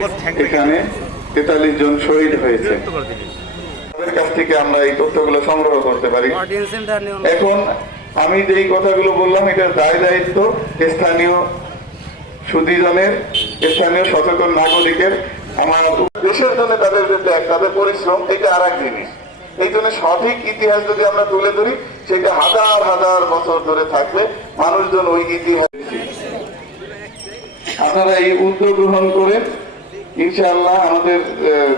এখানে 43 জন শহীদ হয়েছে। তাদের কাছ থেকে আমরা এই তথ্যগুলো সংগ্রহ করতে পারি। এখন আমি যেই কথাগুলো বললাম এটার দায়িত্ব স্থানীয় সুধীজনের, স্থানীয় সচেতন নাগরিকের। আমার দেশের জন্য তাদের যে ত্যাগ, তাদের পরিশ্রম, এটা আর এক জিনিস। এই জন্য সঠিক ইতিহাস যদি আমরা তুলে ধরি, সেটা হাজার হাজার বছর ধরে থাকবে। মানুষজন ওই ইতিহাস, আপনারা এই উদ্যোগ গ্রহণ করেন। ইনশাআল্লাহ আমাদের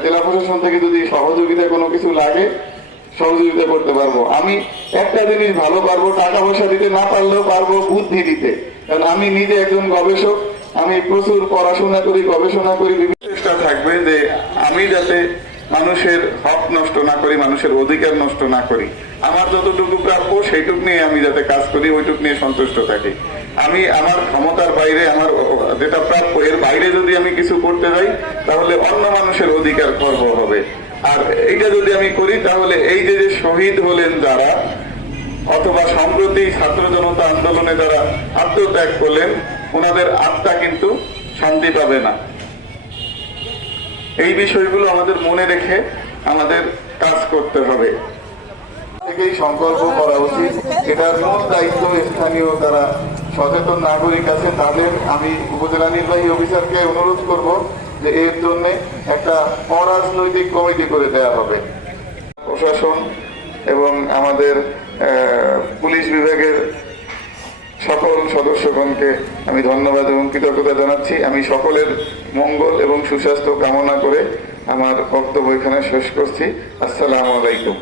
জেলা প্রশাসন থেকে যদি সহযোগিতা কোনো কিছু লাগে, সহযোগিতা করতে পারবো। আমি একটা জিনিস ভালো পারবো, টাকা পয়সা দিতে না পারলেও পারবো বুদ্ধি দিতে। কারণ আমি নিজে একজন গবেষক, আমি প্রচুর পড়াশোনা করি, গবেষণা করি। বিভিন্ন চেষ্টা থাকবে যে আমি যাতে মানুষের হক নষ্ট না করি, মানুষের অধিকার নষ্ট না করি। আমার যতটুকু প্রাপ্য সেইটুক নিয়ে আমি যাতে কাজ করি, ওইটুক নিয়ে সন্তুষ্ট থাকি। আমি আমার ক্ষমতার বাইরে, আমার যেটা প্রাপ্য এর বাইরে যদি আমি কিছু করতে যাই, তাহলে অন্য মানুষের অধিকার খর্ব হবে। আর এইটা যদি আমি করি, তাহলে এই যে শহীদ হলেন যারা, অথবা সম্প্রতি ছাত্র জনতা আন্দোলনে যারা আত্মত্যাগ করলেন, ওনাদের আত্মা কিন্তু শান্তি পাবে না। এই বিষয়গুলো আমাদের মনে রেখে আমাদের কাজ করতে হবে। থেকেই সংকল্প করা উচিত। এটার মূল দায়িত্ব স্থানীয় যারা সচেতন নাগরিক আছে তাদের। আমি উপজেলা নির্বাহী অফিসারকে অনুরোধ করব যে এর জন্য একটা অরাজনৈতিক কমিটি করে দেওয়া হবে। প্রশাসন এবং আমাদের পুলিশ বিভাগের সকল সদস্যগণকে আমি ধন্যবাদ এবং কৃতজ্ঞতা জানাচ্ছি। আমি সকলের মঙ্গল এবং সুস্বাস্থ্য কামনা করে আমার বক্তব্য এখানে শেষ করছি। আসসালামু আলাইকুম।